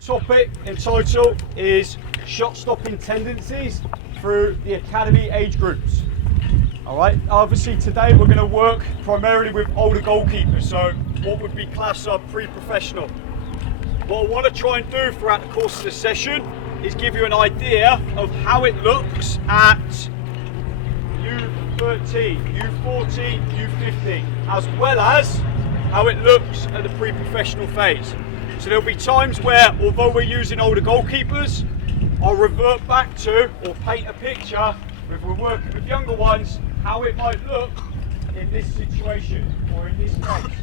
Topic entitled is shot stopping tendencies through the academy age groups. Alright, obviously today we're going to work primarily with older goalkeepers, so what would be classed as pre-professional. What I want to try and do throughout the course of the session is give you an idea of how it looks at U13, U14, U15, as well as how it looks at the pre-professional phase. So there'll be times where, although we're using older goalkeepers, I'll revert back to or paint a picture, if we're working with younger ones, how it might look in this situation or in this case.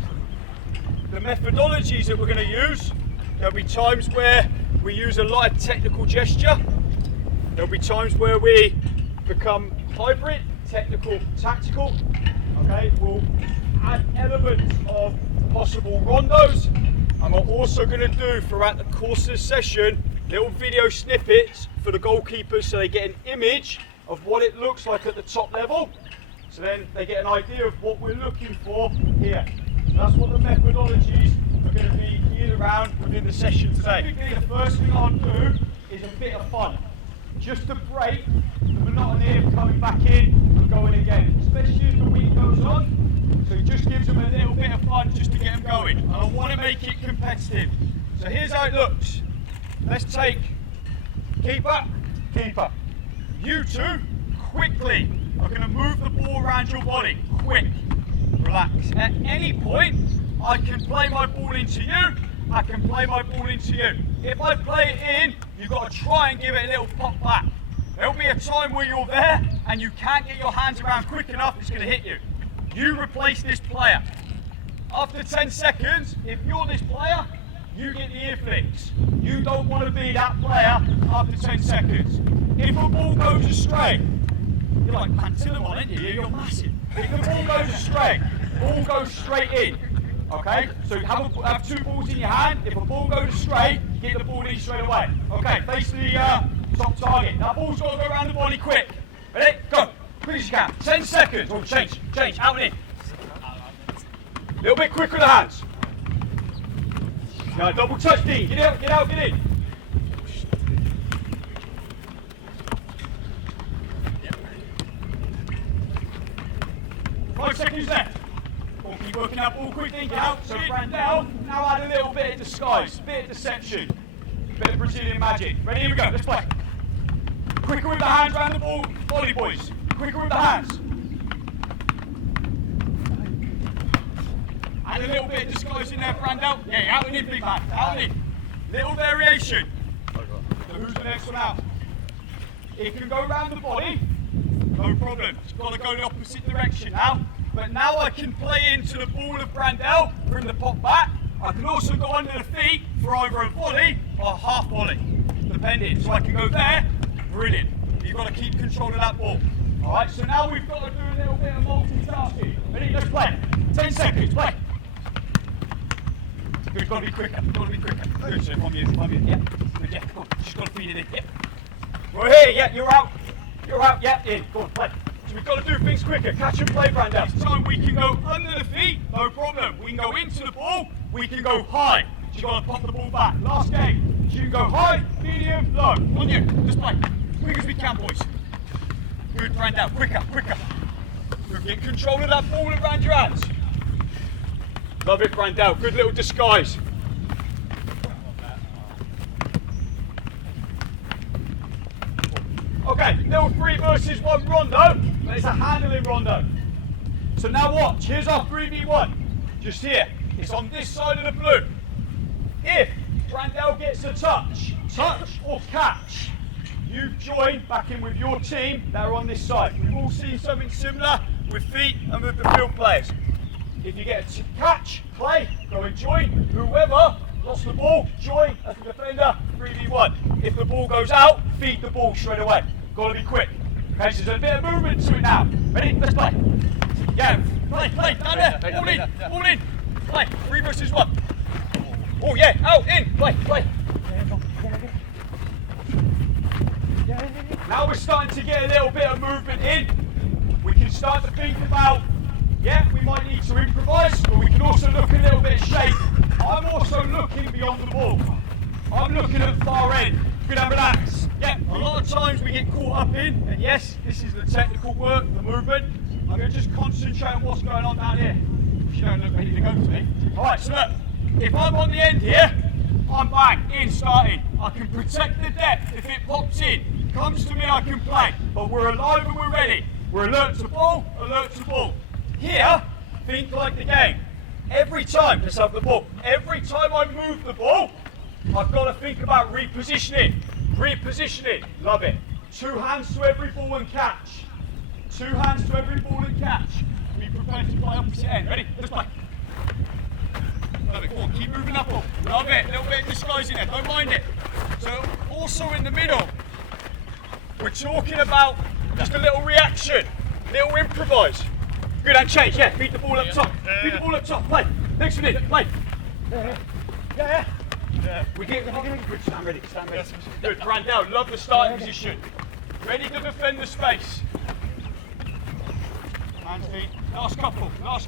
The methodologies that we're going to use, there'll be times where we use a lot of technical gesture. There'll be times where we become hybrid, technical, tactical. Okay, we'll add elements of possible rondos. And we're also going to do throughout the course of the session little video snippets for the goalkeepers so they get an image of what it looks like at the top level. So then they get an idea of what we're looking for here. So that's what the methodologies are going to be geared around within the session today. Typically the first thing I'll do is a bit of fun. Just to break the monotony of coming back in and going again, especially as the week goes on. So it just gives them a little bit of fun just to get them going. And I want to make it competitive. So here's how it looks. Let's take keeper, keeper. You two quickly are going to move the ball around your body. Quick, relax. At any point, I can play my ball into you. I can play my ball into you. If I play it in, you've got to try and give it a little pop back. There'll be a time where you're there and you can't get your hands around quick enough, it's going to hit you. You replace this player. After 10 seconds, if you're this player, you get the ear flicks. You don't want to be that player after 10 seconds. If a ball goes astray, you're like Pantillimon, aren't you? You're massive. If the ball goes astray, ball goes straight in. Okay? So have two balls in your hand. If a ball goes astray, you get the ball in straight away. Okay, face the top target. Now ball's got to go around the body quick. Ready? Go. Quick as you can. 10 seconds. Oh, change, out and in. A little bit quicker with the hands. Now double touch D. Get out, get in. Yep. 5 seconds left. Or keep working that ball quickly. Get out, so ran down. Now add a little bit of disguise, bit of deception, bit of Brazilian magic. Ready? Here we go. Let's play. Quicker with the hands around the ball, volley boys. Quicker with the hands. Add a little bit of disguise in there, Brando. Yeah, out and in, big man. Out and in. Little variation. So who's the next one out? It can go around the body. No problem. It's got to go the opposite direction now. But now I can play into the ball of Brandel from the pop back. I can also go under the feet for either a volley or a half volley, depending. So I can go there. Brilliant. You've got to keep control of that ball. Alright, so now we've got to do a little bit of multitasking. Ready? Let's play. 10 seconds, play. Good, got to be quicker. Good, so from you. Yeah. Good, yeah, come on. Just got to feed it in. Yeah. Right here, yeah, you're out, yeah, in. Go on, play. So we've got to do things quicker. Catch and play, Brandon. This time we can go under the feet, no problem. We can go into the ball, we can go high. So you've got to pop the ball back. Last game. So you can go high, medium, low. On you. Just play. Quick as we can, boys. Good, Brandon. Quicker. We're getting control of that ball around your hands. Love it, Brandon. Good little disguise. Okay, little 3 versus 1 rondo, but it's a handling rondo. So now watch, here's our 3v1. Just here, it's on this side of the blue. If Brandel gets a touch or catch, you join back in with your team that are on this side. We've all seen something similar with feet and with the field players. If you get a catch, play, go and join. Whoever lost the ball, join as the defender, 3v1. If the ball goes out, feed the ball straight away. Got to be quick. Okay, so there's a bit of movement to it now. Ready? Let's play. Yeah, play, down there. All in. Play, 3 versus 1. Oh yeah, out, in, play. Now we're starting to get a little bit of movement in. We can start to think about, yeah, we might need to improvise, but we can also look a little bit of shape. I'm also looking beyond the ball. I'm looking at the far end. Good and relax. Yeah, a lot of times we get caught up in, and yes, this is the technical work, the movement. I'm going to just concentrate on what's going on down here. If you don't look ready to go to me. Alright, so look, if I'm on the end here, I'm bang, in, starting. I can protect the depth. If it pops in, comes to me, I can play. But we're alive and we're ready. We're alert to ball, alert to ball. Here, think like the game. Every time, let's have the ball. Every time I move the ball, I've got to think about repositioning. Repositioning, love it. 2 hands to every ball and catch. 2 hands to every ball and catch. Be prepared to play opposite end. Ready? Let's play. Love it, go on, keep moving that ball. Love it, a little bit of disguise in there, don't mind it. So, also in the middle, we're talking about just a little reaction, little improvise. Good, and change, yeah, beat the ball up top. Beat the ball up top, play. Next one in, play. Yeah. We get good, stand ready, stand ready. Good, brand down, love the starting position. Ready to defend the space. Hands, feet, last couple. Touch.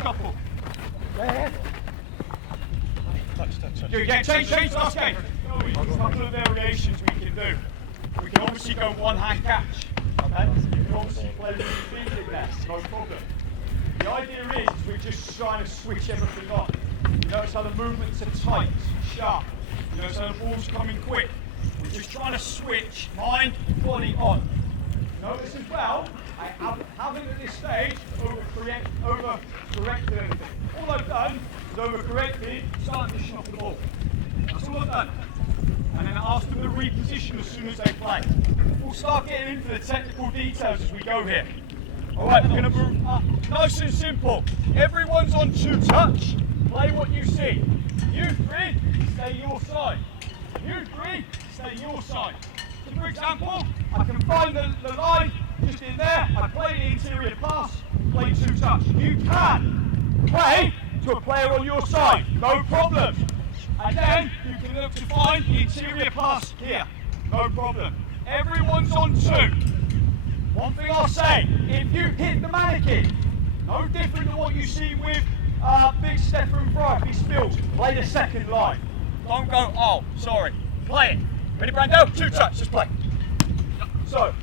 Yeah, change last game. There's a couple of variations we can do. We can obviously go one hand catch. Okay? You can obviously play with your feet in there, no problem. The idea is we're just trying to switch everything on. You notice how the movements are tight, sharp. You notice how the ball's coming quick. We're just trying to switch mind, body on. Notice as well, I haven't at this stage over-corrected anything. All I've done is over-corrected, start dishing off the ball. That's all I've done. And then I ask them to reposition as soon as they play. We'll start getting into the technical details as we go here. Alright, we're going to move up. Nice and simple. Everyone's on 2 touch. Play what you see. You 3, stay your side. You 3, stay your side. So for example, I can find the line just in there. I play the interior pass, play 2 touch. You can play to a player on your side, no problem. And then you can look to find the interior pass here, no problem. Everyone's on 2. One thing I'll say, if you hit the mannequin, no different to what you see with Big Stefan Fry, if he spills, play the second line. Don't go, oh, sorry, play it. Ready, Brando? 2 touch, just play. So,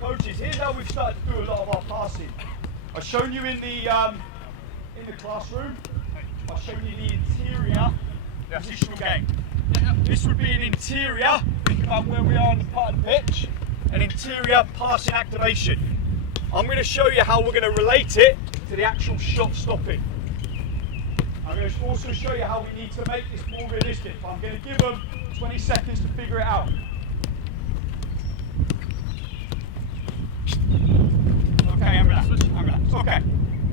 coaches, here's how we've started to do a lot of our passing. I've shown you in the classroom, I've shown you the interior positional game. This would be an interior, think about where we are on the part of the pitch, an interior passing activation. I'm going to show you how we're going to relate it to the actual shot stopping. I'm going to also show you how we need to make this more realistic. I'm going to give them 20 seconds to figure it out. Okay, I'm relaxed. Okay,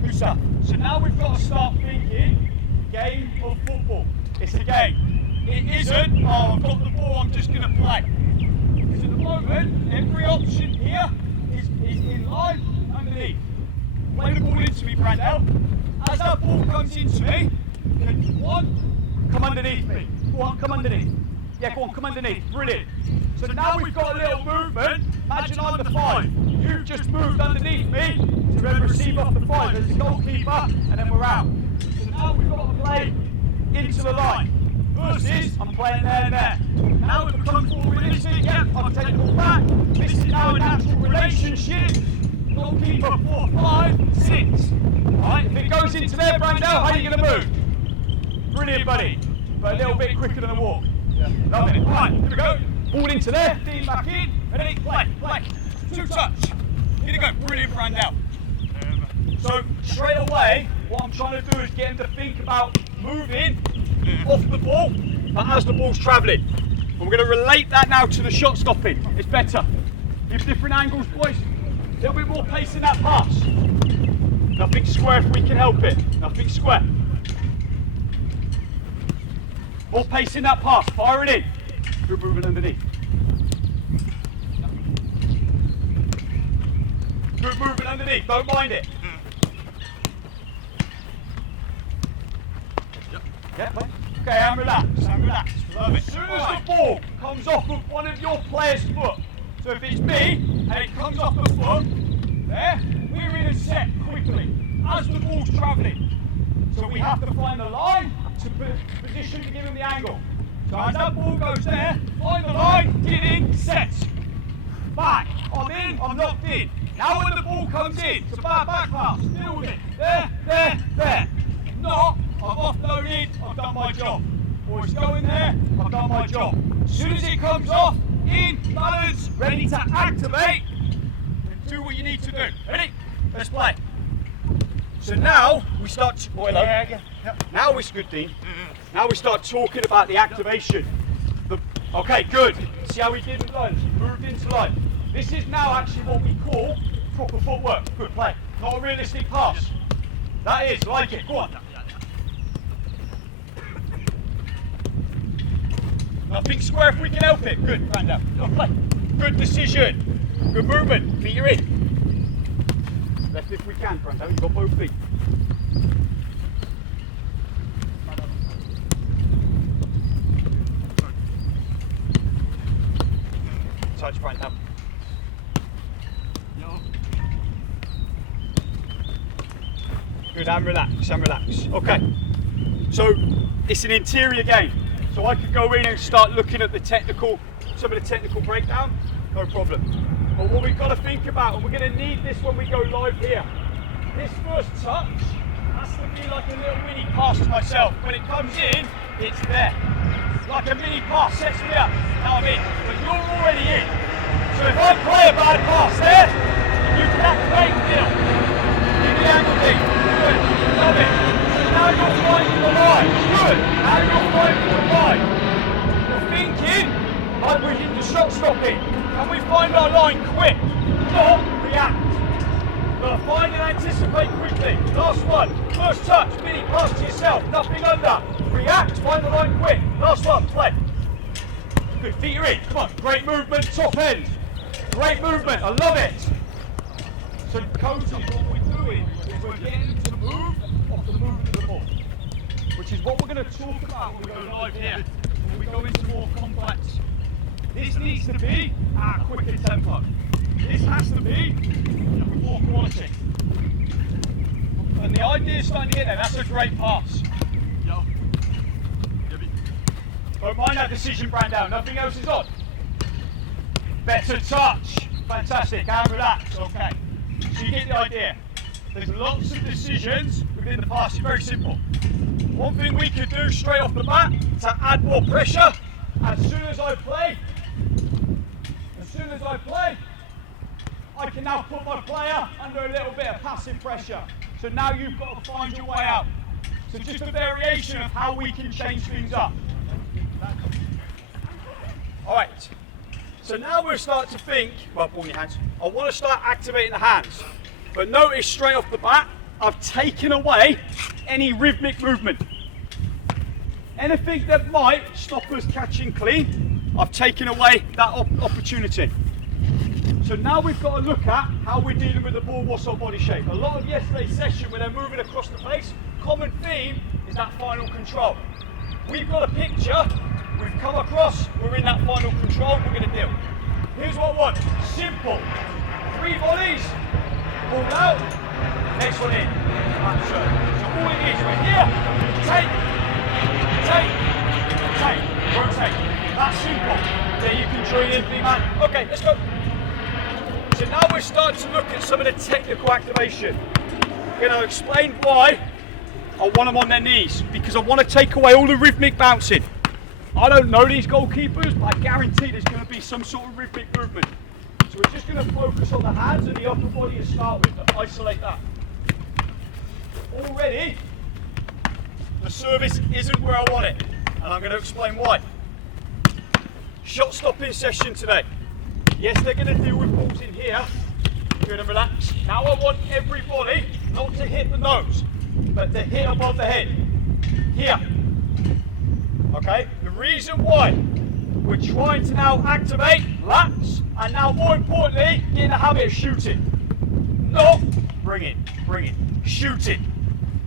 good stuff. So now we've got to start thinking game of football. It's a game. It isn't, oh, I've got the ball, I'm just going to play. Because at the moment, every option here is in line underneath. Play the ball into me, Brandel. As that ball comes into me, can one come underneath me? Go on, come underneath. Yeah, go on, come underneath. Brilliant. So now we've got a little movement. Imagine I'm the 5. You've just moved underneath me to then receive off the 5 as the goalkeeper, and then we're out. So now we've got to play into the line. Versus, I'm playing there and there. Now it becomes more realistic. Yeah, I'm taking the ball back. This is now a natural relationship. Goalkeeper 4, 5, 6. Alright, if it goes into there, Brandel, how are you going to move? Brilliant, buddy. But a little bit quicker than a walk. Yeah. Love it. Right, here we go. Ball into there, feed back in, ready, play. 2 touch. Here we go. Brilliant, Brandel. So, straight away, what I'm trying to do is get him to think about moving off the ball, but as the ball's travelling. And we're going to relate that now to the shot stopping. It's better. Give different angles, boys. A little bit more pace in that pass. Nothing square if we can help it. Nothing square. More pace in that pass. Fire it in. Good movement underneath. Good movement underneath. Don't mind it. Yeah, play. Okay, I'm relaxed. Love it. As soon as the ball comes off of one of your players' foot, so if it's me and it comes off the foot, there, we're in a set quickly as the ball's travelling. So we have to find the line to position to give him the angle. So as that ball goes there, find the line, get in, set. Back, I'm in, I'm locked in. Now when the ball comes in, it's a bad back pass, deal with it. There, there, there. If not, I've offloaded, I've done my job. Or it's going there, I've done my job. As soon as it comes off, in, balance, ready to activate, then do what you need to do. Ready? Let's play. So now we start, now it's good, Dean. Now we start talking about the activation. Okay, good. See how we did with lunge? Moved into line. This is now actually what we call proper footwork. Good play. Not a realistic pass. That is, like it. Go on. Nothing square if we can help it. Good, Brando. Good play. Good decision. Good movement. Feet are in. Left if we can, Brando. You've got both feet. Touch, Brando. Good, and relax, and relax. Okay. So, it's an interior game. So I could go in and start looking at some of the technical breakdown, no problem. But what we've got to think about, and we're going to need this when we go live here, this first touch has to be like a little mini pass to myself. When it comes in, it's there. Like a mini pass, sets me up, now I'm in. But you're already in. So if I play a bad pass there, you can activate still. In the angle deep. Good, love it. Now you're finding the line. Good. Now you're finding the line. You're thinking like we're into shot stopping. Can we find our line quick? Not react. Gotta find and anticipate quickly. Last one. First touch. Mini pass to yourself. Nothing under. React. Find the line quick. Last one. Play. Good. Feet are in. Come on. Great movement. Top end. Great movement. I love it. So coaches, what we're doing is we're getting to the move off the movement of the ball, which is what we're going to talk about when we go live here, when we go into more complex. This needs to be at a quicker tempo. This has to be with more quality. And the idea is starting to get there. That's a great pass. Don't mind that decision, Brando. Nothing else is on. Better touch. Fantastic. And relax. Okay. So you get the idea. There's lots of decisions within the pass. It's very simple. One thing we could do straight off the bat to add more pressure, as soon as I play, I can now put my player under a little bit of passive pressure. So now you've got to find your way out. So just a variation of how we can change things up. All right. So now we'll start to think, well, ball in your hands. I want to start activating the hands. But notice straight off the bat, I've taken away any rhythmic movement. Anything that might stop us catching clean, I've taken away that opportunity. So now we've got to look at how we're dealing with the ball, what's our body shape. A lot of yesterday's session, when they're moving across the face, common theme is that final control. We've got a picture, we've come across, we're in that final control, we're going to deal. Here's what I want, simple. 3 volleys, ball out, next one in. That's it. So all it is, we're here, take, rotate. That's simple. There you can join in, big man. Okay, let's go. So now we're starting to look at some of the technical activation. I'm going to explain why I want them on their knees, because I want to take away all the rhythmic bouncing. I don't know these goalkeepers, but I guarantee there's going to be some sort of rhythmic movement. So we're just going to focus on the hands and the upper body to start with, to isolate that. Already, the service isn't where I want it, and I'm going to explain why. Shot stopping session today. Yes, they're going to deal with balls in here. You're going to relax. Now I want everybody not to hit the nose, but to hit above the head. Here. Okay? The reason why we're trying to now activate lats, and now more importantly, get in the habit of shooting. Not bring it, shooting.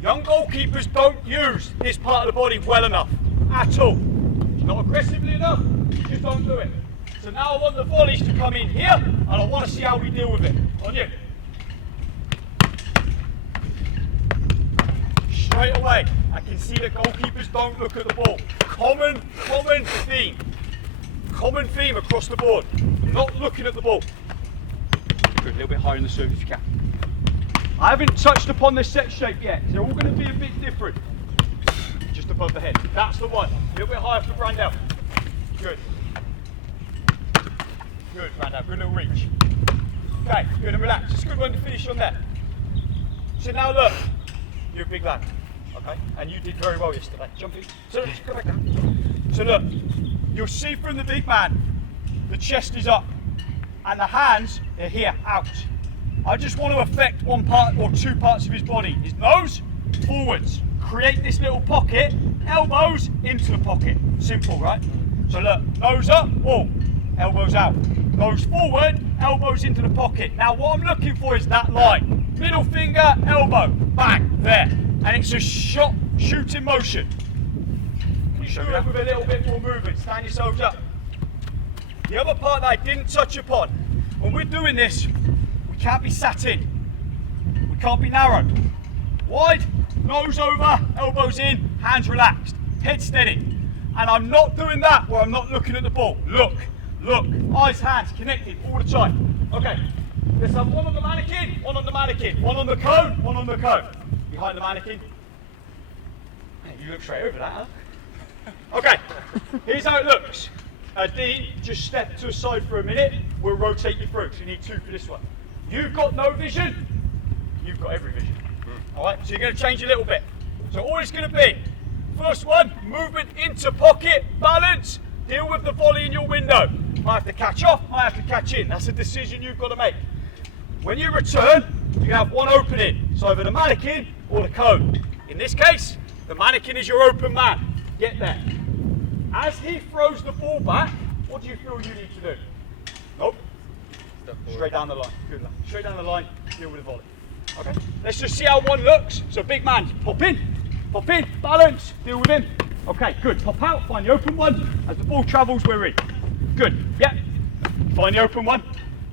Young goalkeepers don't use this part of the body well enough, at all. Not aggressively enough, you just don't do it. So now I want the volleys to come in here, and I want to see how we deal with it. On you. Straight straight away, I can see that goalkeepers don't look at the ball. Common theme. Common theme across the board. Not looking at the ball. Good, a little bit higher in the serve if you can. I haven't touched upon this set shape yet. They're all going to be a bit different. Just above the head. That's the one. A little bit higher for Brandel. Good. Good, Brandel. Good little reach. Okay, good and relax. It's a good one to finish on there. So now look, you're a big lad, okay? And you did very well yesterday. Jump in. So let's go back down. So look, you'll see from the big man, the chest is up and the hands are here, out. I just want to affect one part or two parts of his body. His nose, forwards. Create this little pocket, elbows into the pocket. Simple, right? So look, nose up, oh, elbows out. Nose forward, elbows into the pocket. Now what I'm looking for is that line. Middle finger, elbow, bang, there. And it's a shooting motion. Can you show me that with a little bit more movement? Stand yourselves up. The other part that I didn't touch upon, when we're doing this, we can't be sat in. We can't be narrow. Wide, nose over, elbows in, hands relaxed, head steady. And I'm not doing that where I'm not looking at the ball. Look, eyes, hands connected all the time. Okay, let's have one on the mannequin, one on the mannequin, one on the cone, one on the cone. Behind the mannequin. You look straight over that, huh? Okay, here's how it looks. D, just step to a side for a minute. We'll rotate you through. So you need two for this one. You've got no vision. You've got every vision. All right, so you're going to change a little bit. So all it's going to be, first one, movement into pocket, balance, deal with the volley in your window. I have to catch off, I have to catch in. That's a decision you've got to make. When you return, you have one opening. It's either the mannequin or the cone. In this case, the mannequin is your open man. Get there. As he throws the ball back, what do you feel you need to do? Nope. Straight down the line. Good enough. Straight down the line, deal with the volley. Okay, let's just see how one looks. So big man, pop in, balance, deal with him. Okay, good, pop out, find the open one. As the ball travels, we're in. Good, yeah. Find the open one,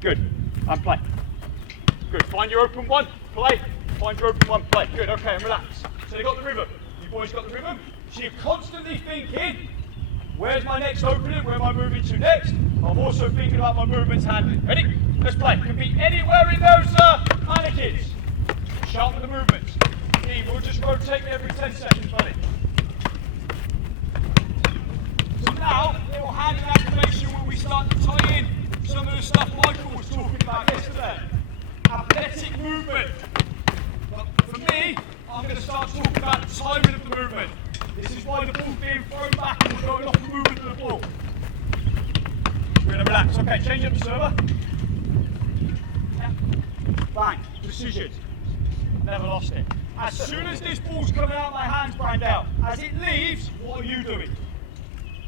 good, and play. Good, find your open one, play. Find your open one, play. Good, okay, and relax. So you got the rhythm. You boys got the rhythm. So you're constantly thinking, where's my next opening? Where am I moving to next? I'm also thinking about my movements handling. Ready? Let's play. Can be anywhere in those mannequins. Sharpen the movements. We'll just rotate every 10 seconds, buddy. So now, little hand activation when we start to tie in some of the stuff Michael was talking about yesterday. Athletic movement. But for me, I'm going to start talking about the timing of the movement. This is why the ball's being thrown back and we're going off the movement of the ball. We're going to relax. Okay, change up the server. Yeah. Bang. Precision. Never lost it. As soon as this ball's coming out of my hands, Brandel, as it leaves, what are you doing?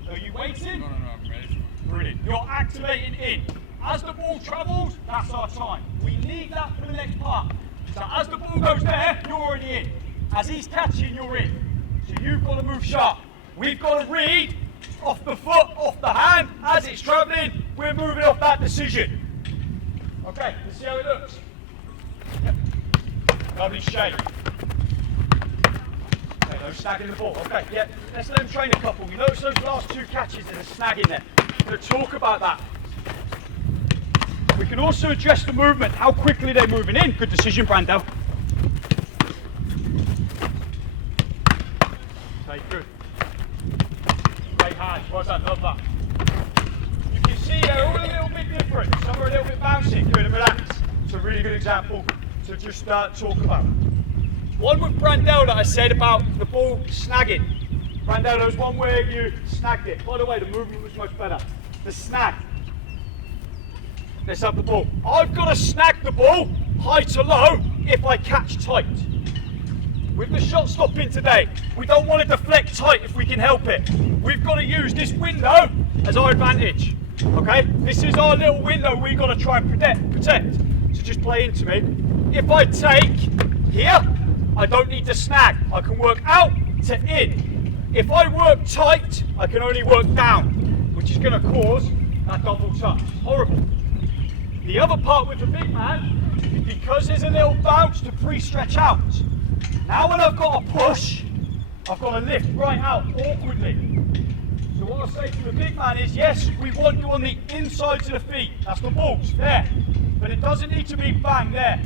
Are you waiting? No, I'm ready. Brilliant. You're activating in. As the ball travels, that's our time. We need that for the next part. So as the ball goes there, you're already in. As he's catching, you're in. So you've got to move sharp. We've got to read off the foot, off the hand. As it's travelling, we're moving off that decision. Okay, let's see how it looks. Yep. Lovely shape. Okay, no snagging the ball. Okay, yeah, let's let him train a couple. You notice those last two catches, there's a snag in there. So talk about that. We can also adjust the movement, how quickly they're moving in. Good decision, Brandel. Okay, good. Great hands, well done, love that. You can see they're all a little bit different. Some are a little bit bouncy, good and relaxed. It's a really good example to just talk about. One with Brandel that I said about the ball snagging. Brandel, there was one where you snagged it. By the way, the movement was much better. The snag. Let's have the ball. I've got to snag the ball, high to low, if I catch tight. With the shot stopping today, we don't want to deflect tight if we can help it. We've got to use this window as our advantage. Okay? This is our little window we've got to try and protect. So just play into me. If I take here, I don't need to snag. I can work out to in. If I work tight, I can only work down, which is going to cause that double touch. It's horrible. The other part with the big man is because there's a little bounce to pre-stretch out. Now when I've got a push, I've got to lift right out awkwardly. So what I say to the big man is, yes, we want you on the insides of the feet. That's the balls, there. But it doesn't need to be bang there.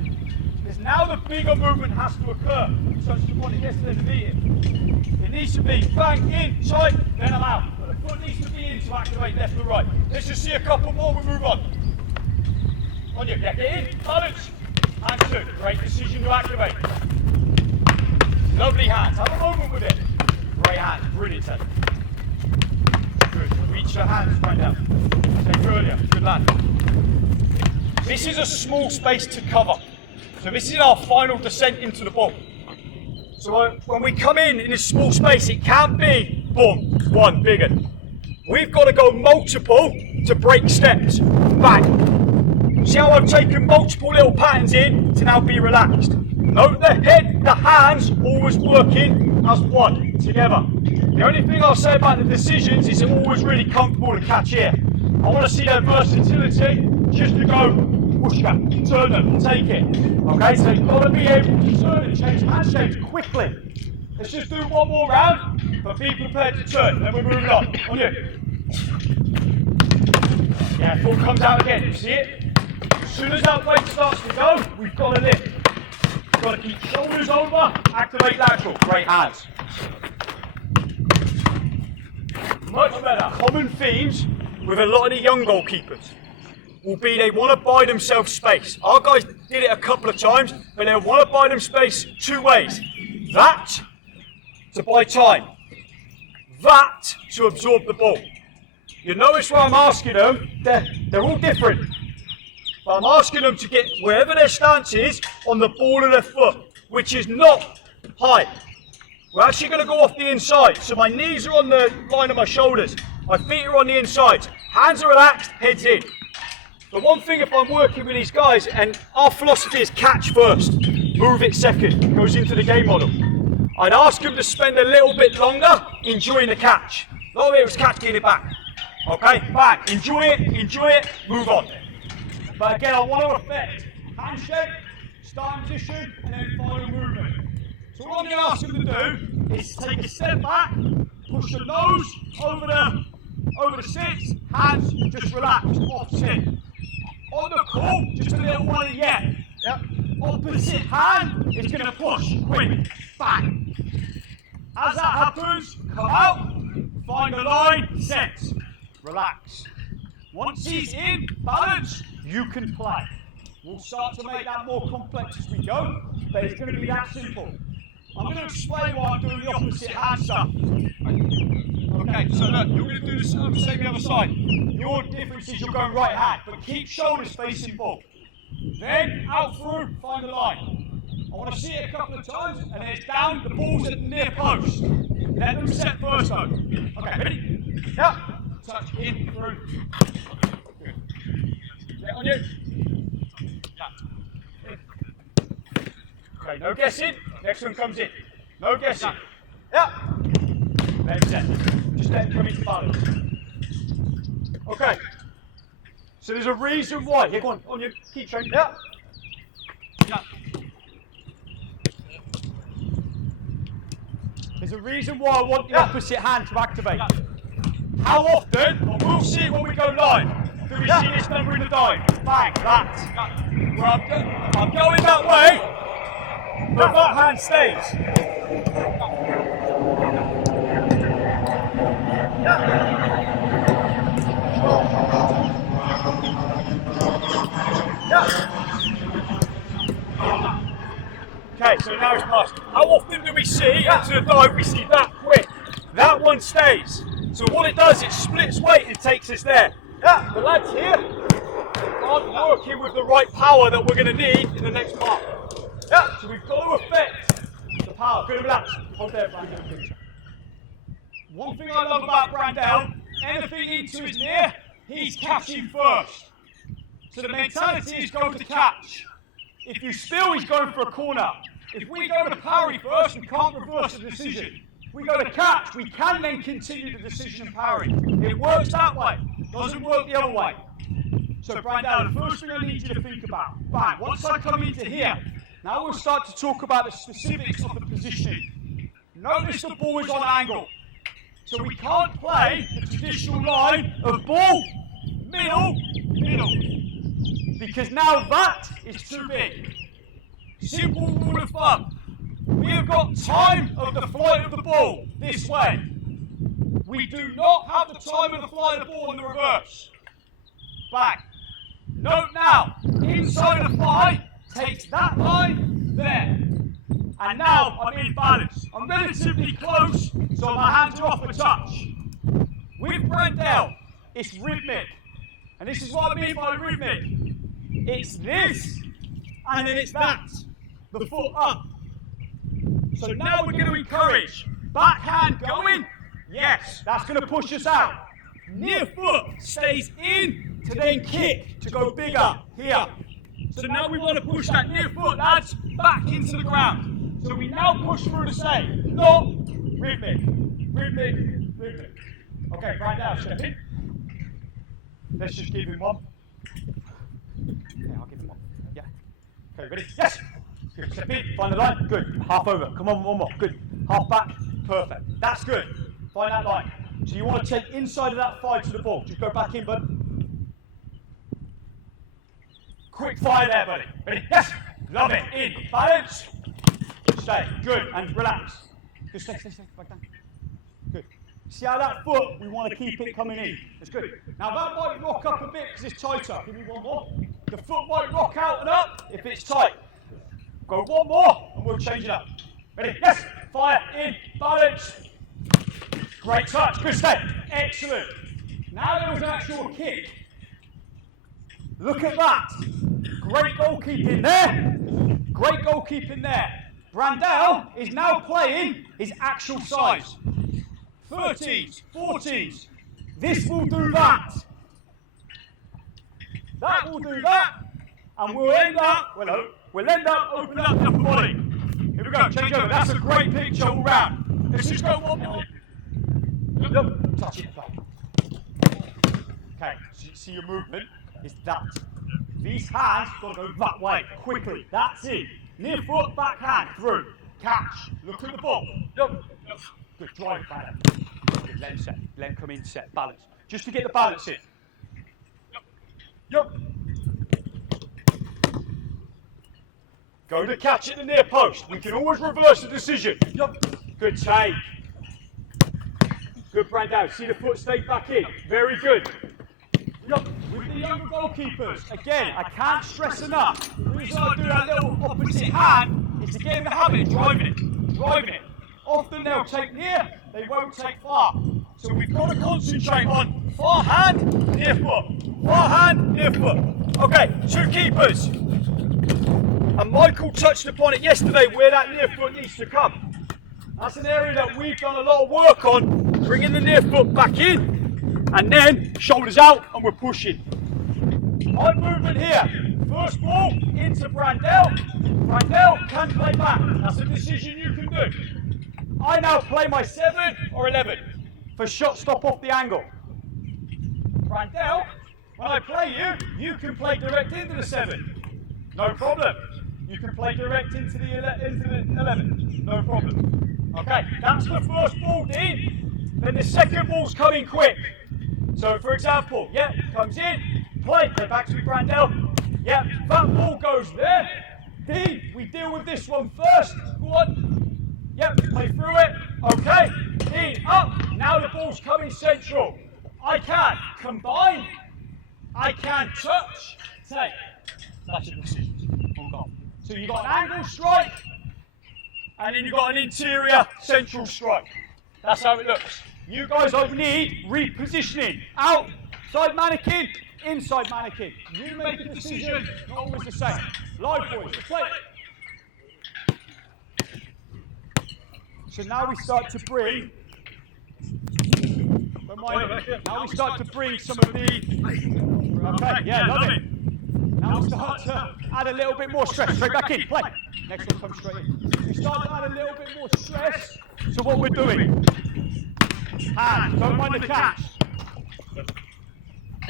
Because now the bigger movement has to occur. Such as the one yesterday to beat it. It needs to be bang inside, then I'm out. But the foot needs to be in to activate left or right. Let's just see a couple more, we move on. On you, get in, balance, and two. Great decision to activate. Lovely hands, have a moment with it. Great hands, brilliant Ted. Good, reach your hands right down. Take earlier, good lad. This is a small space to cover. So this is our final descent into the ball. So when we come in this small space, it can't be, boom, one, bigger. We've got to go multiple to break steps. Bang. See how I've taken multiple little patterns in to now be relaxed. Note the head, the hands, always working as one, together. The only thing I'll say about the decisions is they're always really comfortable to catch here. I want to see their versatility, just to go, push back, turn them, take it. Okay, so you've got to be able to turn and change hand shapes quickly. Let's just do one more round, but be prepared to turn, then we're moving on. On you. Yeah, foot comes out again, you see it? As soon as that weight starts to go, we've got to lift. We've got to keep shoulders over, activate lateral, great hands. Much better. Common themes with a lot of the young goalkeepers will be they want to buy themselves space. Our guys did it a couple of times, but they want to buy them space two ways. That, to buy time. That, to absorb the ball. You notice where I'm asking them, they're all different. But I'm asking them to get wherever their stance is on the ball of their foot, which is not high. We're actually going to go off the inside. So my knees are on the line of my shoulders. My feet are on the inside. Hands are relaxed, head's in. The one thing if I'm working with these guys, and our philosophy is catch first, move it second, goes into the game model. I'd ask them to spend a little bit longer enjoying the catch. A lot of it was catch, get it back. Okay, back, enjoy it, move on. But again, I want to affect handshake, starting position, and then final movement. So what I'm going to ask them to do is take a step back, push the nose over the sits, hands just relaxed, off sit. On the call, just a little one again. Yep. Opposite hand is going to push, quick, bang. As that happens, come out, find a line, set, relax. Once he's in, balance, you can play. We'll start to make that more complex as we go, but it's going to be that simple. I'm going to explain why I'm doing the opposite hand stuff. Okay, so look, you're going to do the same the other side. Your difference is you're going right hand, but keep shoulders facing ball. Then out through, find the line. I want to see it a couple of times, and then it's down, the ball's at the near post. Let them set first though. Okay, ready? Yeah. Touch in, through. Good. Get on you. Yeah. Okay, no guessing. Next one comes in. No guessing. Yeah. Let him set. Just let him come into balance. Okay. So there's a reason why. Here, go on you. Keep training. Yeah. Yeah. There's a reason why I want the opposite hand to activate. How often, well, we'll see it when we go live, do we see this number in the dive? Bang, that. Well, I'm going that way, but that hand stays. Okay, so now it's passed. How often do we see into the dive, we see that quick? That one stays. So what it does, it splits weight and takes us there. Yeah, the lads here aren't working with the right power that we're going to need in the next part. Yeah, so we've got to affect the power. Good, relax. Hold there, Brandel. One thing I love about Brandel, anything into his near, he's catching first. So the mentality is go to catch. If you spill, he's going for a corner. If we go to parry first, we can't reverse the decision. If we go to catch, we can then continue the decision parry. It works that way, doesn't work the other way. So Brandel, the first thing I need you to think about, bang, once I come into here, Now we'll start to talk about the specifics of the positioning. Notice the ball is on angle. So we can't play the traditional line of ball, middle, middle. Because now that is too big. Simple rule of thumb. We have got time of the flight of the ball this way. We do not have the time of the flight of the ball in the reverse. Bang. Note now, inside of fly takes that line there. And now I'm in balance. I'm relatively close, so my hands are off a touch. With Brandel, it's rhythmic. And this is what I mean by rhythmic. It's this, and then it's that. The foot up. So now we're going to encourage backhand going. Yes, that's going to push us out. Near foot stays in to then kick to go bigger here. So now we want to push that near foot, lads, back into the ground. So we now push through the same. Not rhythmic, rhythmic, rhythmic. Okay, right now, step in. Let's just give him one. Yeah, I'll give him one. Yeah. Okay, ready? Yes! Good. Step in, find the line. Good. Half over. Come on, one more. Good. Half back. Perfect. That's good. Find that line. So you want to take inside of that fire to the ball. Just go back in, bud. Quick fire there, buddy. Ready? Yes! Love it. In. Balance. Stay. Good. And relax. Good. Stay. Back down. Good. See how that foot, we want to keep it coming in. That's good. Now that might rock up a bit because it's tighter. Give me one more. The foot might rock out and up if it's tight. Go one more and we'll change it up. Ready? Yes! Fire. In. Balance. Great touch. Good step. Excellent. Now there was an actual kick. Look at that. Great goalkeeping there. Great goalkeeping there. Brandel is now playing his actual size. 30s, 40s. This will do that. That will do that. And we'll end up opening up the upper body. Here we go, change over. That's a great picture all round. Let's just go one more. Look, touch it back. Okay, so you see your movement is that. These hands got to go that way, quickly. That's it. Near foot, back hand, through. Catch. Look at the ball. Look. Good, drive back. Good, let him set. Let him come in, set, balance. Just to get the balance in. Yup. Go to catch at the near post. We can always reverse the decision. Yup. Good take. Good, Brandon. See the foot stay back in. Very good. Yup. With the younger goalkeepers, again, I can't stress enough. The reason I do that little opposite hand is to get in the habit of driving it. Often they'll take near, they won't take far. So we've got to concentrate on far hand, near foot. Far hand, near foot. Okay, two keepers. And Michael touched upon it yesterday where that near foot needs to come. That's an area that we've done a lot of work on, bringing the near foot back in, and then shoulders out, and we're pushing. Eye movement here. First ball into Brandel. Brandel can play back. That's a decision you can do. I now play my 7 or 11 for shot stop off the angle. Brandel, when I play you, you can play direct into the 7. No problem. You can play direct into the 11. No problem. Okay, that's the first ball in. Then the second ball's coming quick. So for example, comes in, play back to Brandel. That ball goes there. D, we deal with this one first. Go on. Play through it. Okay. D, up. Now the ball's coming central. I can combine. I can touch. Take. That's your decision. On goal. So you've got an angle strike, and then you've got an interior central strike. That's how it looks. You guys don't need repositioning. Outside mannequin, inside mannequin. You make a decision, not always the same. Live boys, play. So now we start to bring, some of the, okay, love it. Now we start to add a little bit more stress. Straight back in, play. Next one comes straight in. We start to add a little bit more stress to what we're doing. Hand, don't mind the catch.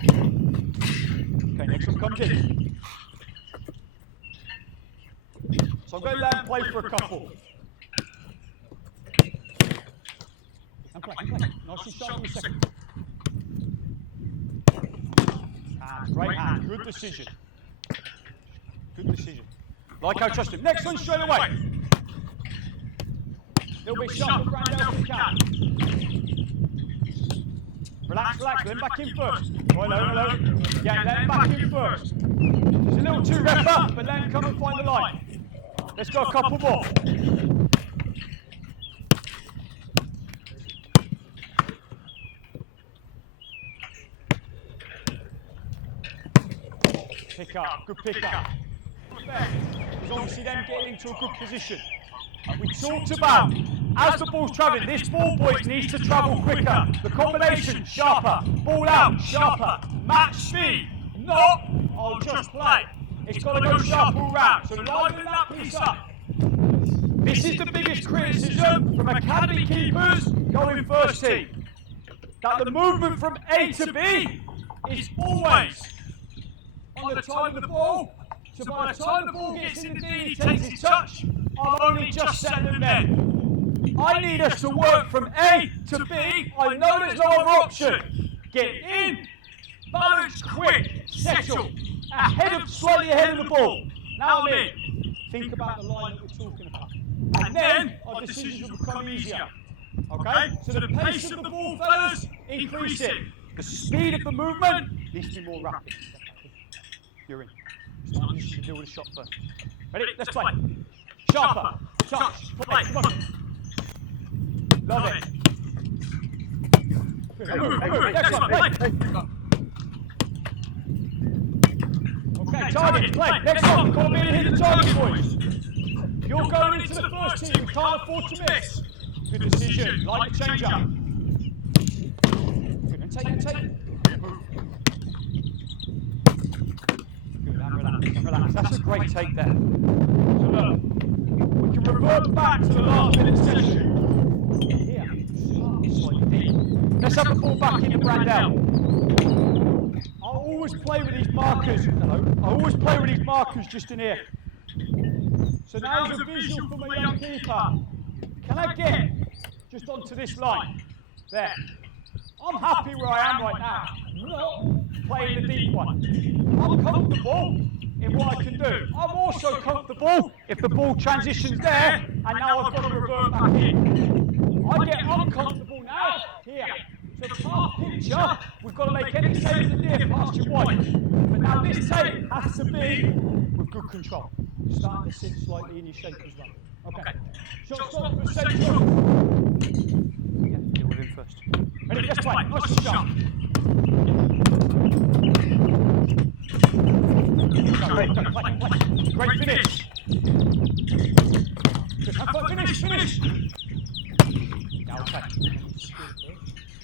Okay, next one comes in. play for a couple. And play. Nice and sharp in a second. Great hand. Good decision. Good decision. Like how I trust him. Next one straight away. Little bit sharp, look round down if you can. Relax, then back in first. Oh, hello. Yeah, let him back in first. It's a little too rep up, but let him come and find the line. Let's go a couple more. Pick up, good pick up. Because obviously then getting into a good position. We talked about, as the ball's travelling, this ball, boys, needs to travel quicker. The combination, sharper. Ball out, sharper. Match speed, not, I'll just play. It's got to go sharp all round. So liven that piece up. This is the biggest criticism from academy keepers going first team. That the movement from A to B is always on the time of the ball. So by the time the ball gets in the D, he takes his touch. I'm only just settling there. I need us to work from A to B. I know there's no other option. Get in, balance quick, settle, slightly ahead of the ball. Now I'm in. Think about the line that we're talking about. And then our decisions will become easier. Okay? So the pace of the ball, fellas, increase it. The speed of the movement needs to be more rapid. You're in. You should deal with a shot first. Ready? Let's play. Sharper, touch, play, come on. Love it. Move. Next one, play. Okay, target, play. Next one, come in and hit the target, boys. You're going into the first team, we can't afford to miss. Good decision, like the change up. Good, and take it. Good, and relax. That's a great take there. So look. We can revert back to the last minute session. Here, slightly deep. Let's have the ball back in and brand out. I always play with these markers. I always play with these markers just in here. So now there's a visual for my young keeper. Can I get just onto this line? There. I'm happy where I am right now. Not playing the deep one. I'm comfortable in what I can do. I'm also comfortable if the ball transitions there and now I've got to revert back in. I get uncomfortable now here. So half picture, we've got to make any save in the near past your white. But now this tape has to be with good control. Starting to sit slightly in your shape as well. Okay. Shot stop for central. Yeah, deal with him first. Ready, let's play. Nice and sharp. Play. Great finish. Good, have fun, finish. Now okay.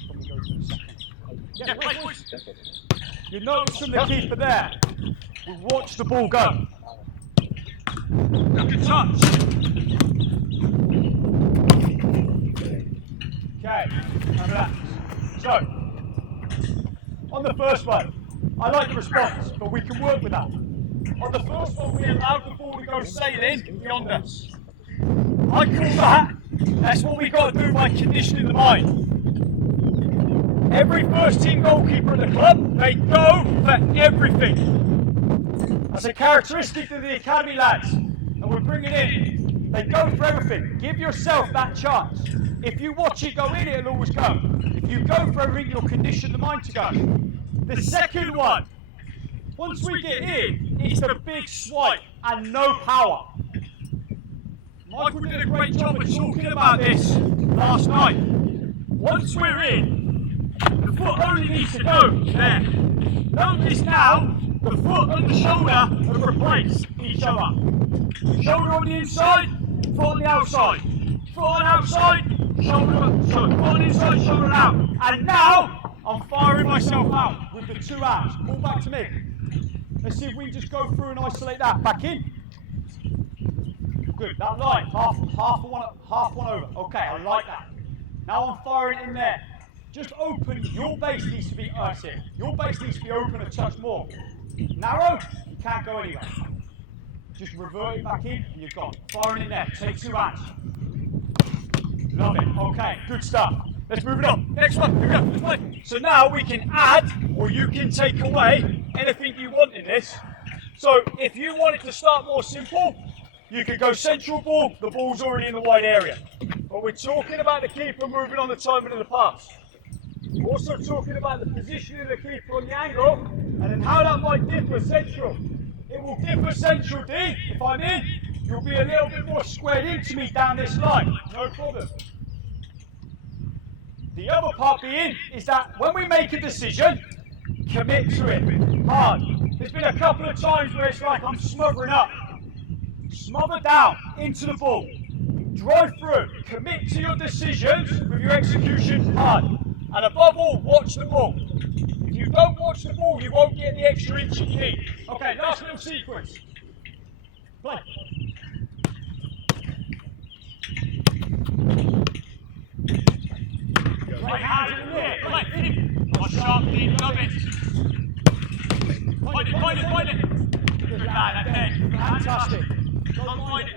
Probably go for the second. Yeah, boys. You notice from the keeper there, we watch the ball go. Good touch. Okay, and relax. So, on the first one, I like the response, but we can work with that. On the first one, we allowed the ball to go sailing beyond us. I call that's what we've got to do by conditioning the mind. Every first team goalkeeper in the club, they go for everything. That's a characteristic of the academy lads, and we're bringing in. They go for everything. Give yourself that chance. If you watch it go in, it'll always go. If you go for everything, you'll condition the mind to go. The second one, once we get in, it's a big swipe and no power. Michael did a great job of talking about this last night. Once we're in, the foot only needs to go there. Notice now, the foot and the shoulder have replaced each other. Shoulder on the inside, foot on the outside. Foot on outside, shoulder, foot on inside, shoulder out. And now, I'm firing myself out with the two hands. Pull back to me. Let's see if we can just go through and isolate that. Back in. Good, that line, half one over. Okay, I like that. Now I'm firing in there. Just open, your base needs to be Your base needs to be open a touch more. Narrow, you can't go anywhere. just revert it back in, and you're gone. Firing in there, take 2 hands. Love it, okay, good stuff. Let's move it on. Next one, here we go, let's play. So now we can add, or you can take away anything you want in this. So if you want it to start more simple, you could go central ball, the ball's already in the wide area. But we're talking about the keeper moving on the timing of the pass. We're also talking about the position of the keeper on the angle, and then how that might differ central. It will differ central, D. If I'm in, you'll be a little bit more squared into me down this line, no problem. The other part being is that when we make a decision, commit to it hard. There's been a couple of times where it's like I'm smothering up. Smother down into the ball. Drive through. Commit to your decisions with your execution hard. And above all, watch the ball. If you don't watch the ball, you won't get the extra inch you need. Okay, last little sequence. Play. Right hand in the air. Play. Watch sharp lead, love it. Find it. Good lad, okay. Fantastic.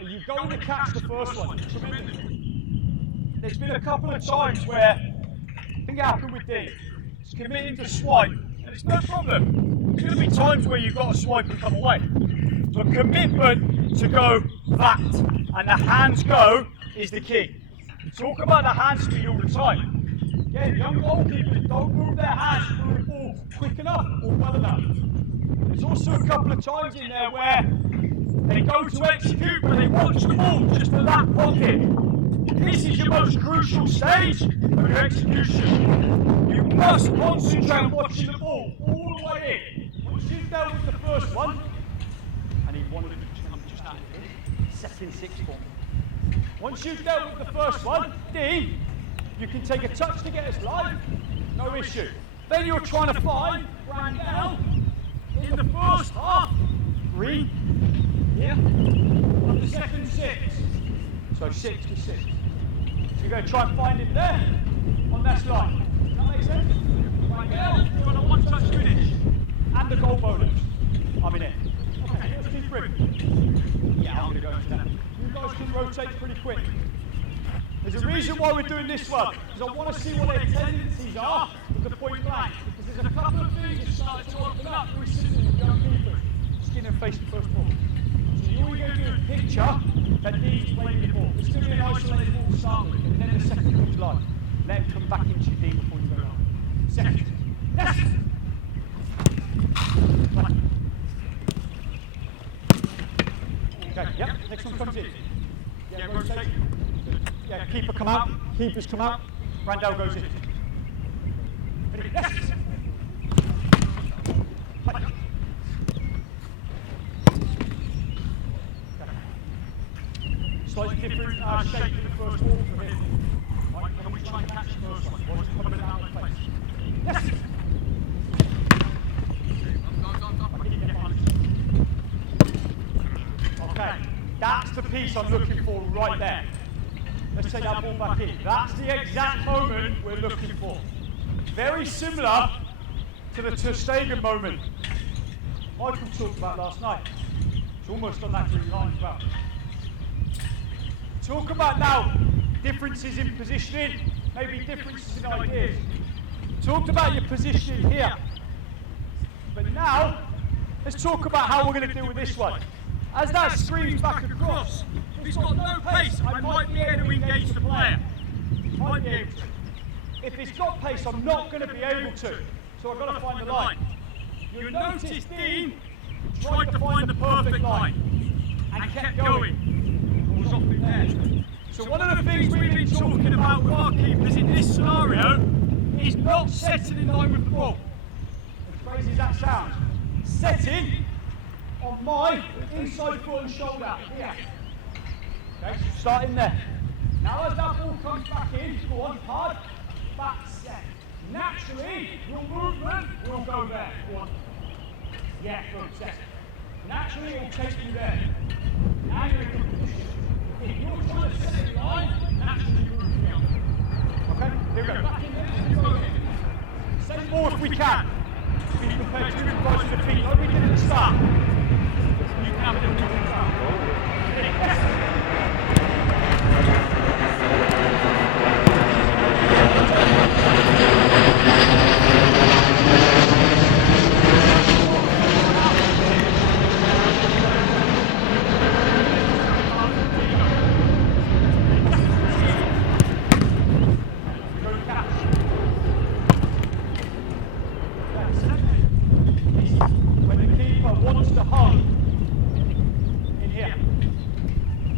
You go to catch the first one. Tremendous. There's been a couple of times where I think it happened with Dean. He's committing to swipe, and it's no problem. There's going to be times where you've got to swipe and come away. But commitment to go that and the hands go is the key. Talk about the hand speed all the time. Again, young goalkeepers don't move their hands through the ball quick enough or well enough. There's also a couple of times in there where they go to execute, but they watch the ball just for that pocket. This is your most crucial stage of your execution. You must concentrate on watching the ball all the way in. Once you've dealt with the first one, and he wanted to come just out of here, second 6 form. Once you've dealt with the first one, D, you can take a touch to get us live, no issue. Then you're trying to find Randall in the first half. 3. Yeah. On the second 6. So 6 to 6. So you're going to try and find it there on that line. Does that make sense? Right now, you're on a 1-touch finish. And the goal bonus. I'm in it. Okay, let's keep ripping. Yeah, I'm going to go into that. You guys can rotate pretty quick. There's a reason why we're doing this one, because I want to see what their tendencies are with the point blank. Because there's a couple of things that started to open up very simply with young keepers. Skin and face the first ball. So all you're going to do is picture that Dean's playing the ball. It's going to be an isolated ball to start with, and then the second comes live. Let him come back into Dean before you go on. Second. Yes! Okay, yep, next one comes in. Yeah, rotate. Yeah, keeper come out, keepers come out, Randall goes in. Ready? Yes! Slightly different shape to the first ball from him. Right, can we try and catch the first one? Or just put it out of place? Yes! Okay, that's the piece I'm looking for right there. Let's take that ball back in. That's the exact moment we're looking for. Very similar to the Snagging moment Michael talked about last night. It's almost on that green line as well. Talk about now differences in positioning, maybe differences in ideas. Talked about your positioning here. But now, let's talk about how we're going to deal with this one. As that screams back across, if it's got no pace, I might be able to engage the player. Might be able to. If it's got pace, I'm not going to be able to. So I've got to find the line. You'll notice Dean tried to find the perfect line and kept going. Was off in there. So one of the things we've been talking about with our keepers in this scenario is not setting in line with the ball. As crazy as that sounds. Setting on my inside foot and shoulder here. Okay, so start in there. Now as that ball comes back in, go on, hard, back set. Naturally, your movement will go there. Go on. Yeah, good, set. Naturally, it will take you there. Now you're in a good position. If you're trying to set in line, naturally you're moving out. Okay, here we go. Back in there, same ball if we can. Be prepared to move close to the feet like we did at the start. You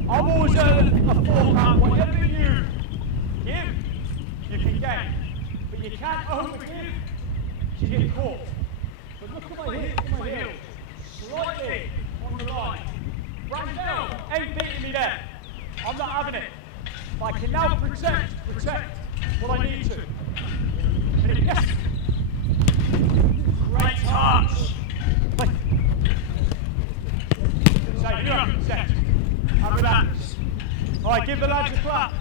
I'm always a format, whatever you give, you can get. But you can't overgive to get caught. But look at my heel, slightly on the line. Randell ain't beating me there. I'm not having it. But I can now protect what I need to. And yes. Great touch. So you're up, set. And relax. Alright, give the lads a clap.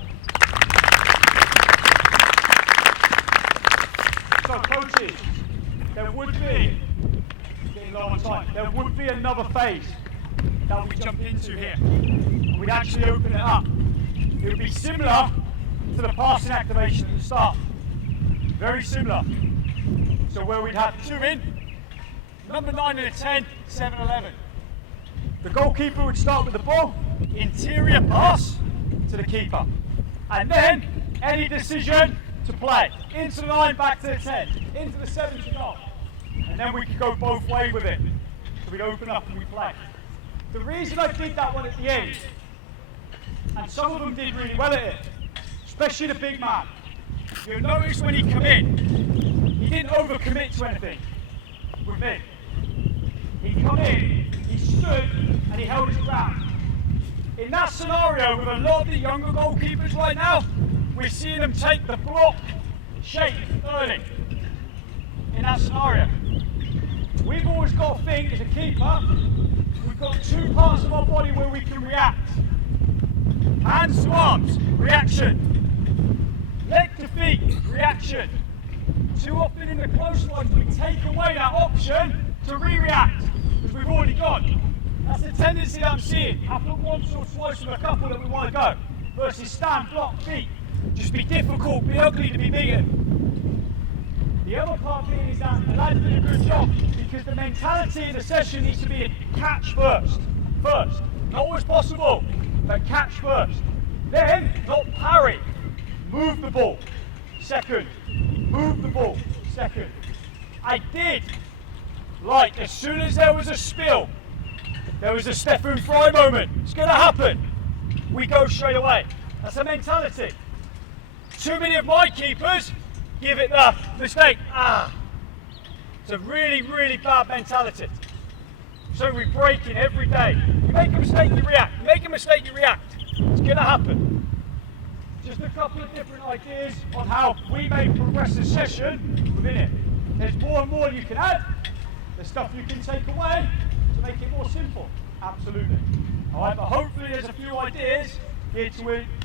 So coaches, there would be, getting low on time, there would be another phase that we jump into here. We'd actually open it up. It would be similar to the passing activation at the start. Very similar. So where we'd have 2 in, number 9 and a 10, 7, 11. The goalkeeper would start with the ball, interior pass to the keeper. And then any decision to play. Into the 9, back to the 10, into the 7 to goal. And then we could go both ways with it. So we'd open up and we play. The reason I did that one at the end, and some of them did really well at it, especially the big man. You'll notice when he come in, he didn't overcommit to anything with me. He come in, he stood, and he held his ground. In that scenario, with a lot of the younger goalkeepers right now, we're seeing them take the block shape early. In that scenario, we've always got to think as a keeper, we've got 2 parts of our body where we can react. Hands to arms, reaction. Leg to feet, reaction. Too often in the close ones, we take away that option to re-react, because we've already gone. That's the tendency that I'm seeing. Happen once or twice with a couple that we want to go, versus stand, block, beat. Just be difficult, be ugly to be beaten. The other part being is that the lads did a good job, because the mentality in the session needs to be a catch first. Not always possible, but catch first. Then, not parry. Move the ball. Second. Move the ball. Second. I did like, as soon as there was a spill, there was a Stefan Fry moment. It's going to happen. We go straight away. That's a mentality. Too many of my keepers give it the mistake. It's a really, really bad mentality. So we break it every day. You make a mistake, you react. You make a mistake, you react. It's going to happen. Just a couple of different ideas on how we may progress the session within it. There's more and more you can add. There's stuff you can take away to make it more simple. Absolutely. Alright, but hopefully there's a few ideas geared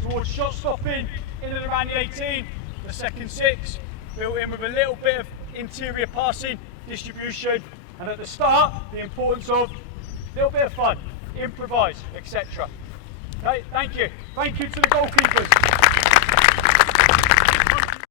towards shot stopping in and around the 18, the second 6, built in with a little bit of interior passing, distribution, and at the start, the importance of a little bit of fun, improvise, etc. Okay, thank you. Thank you to the goalkeepers.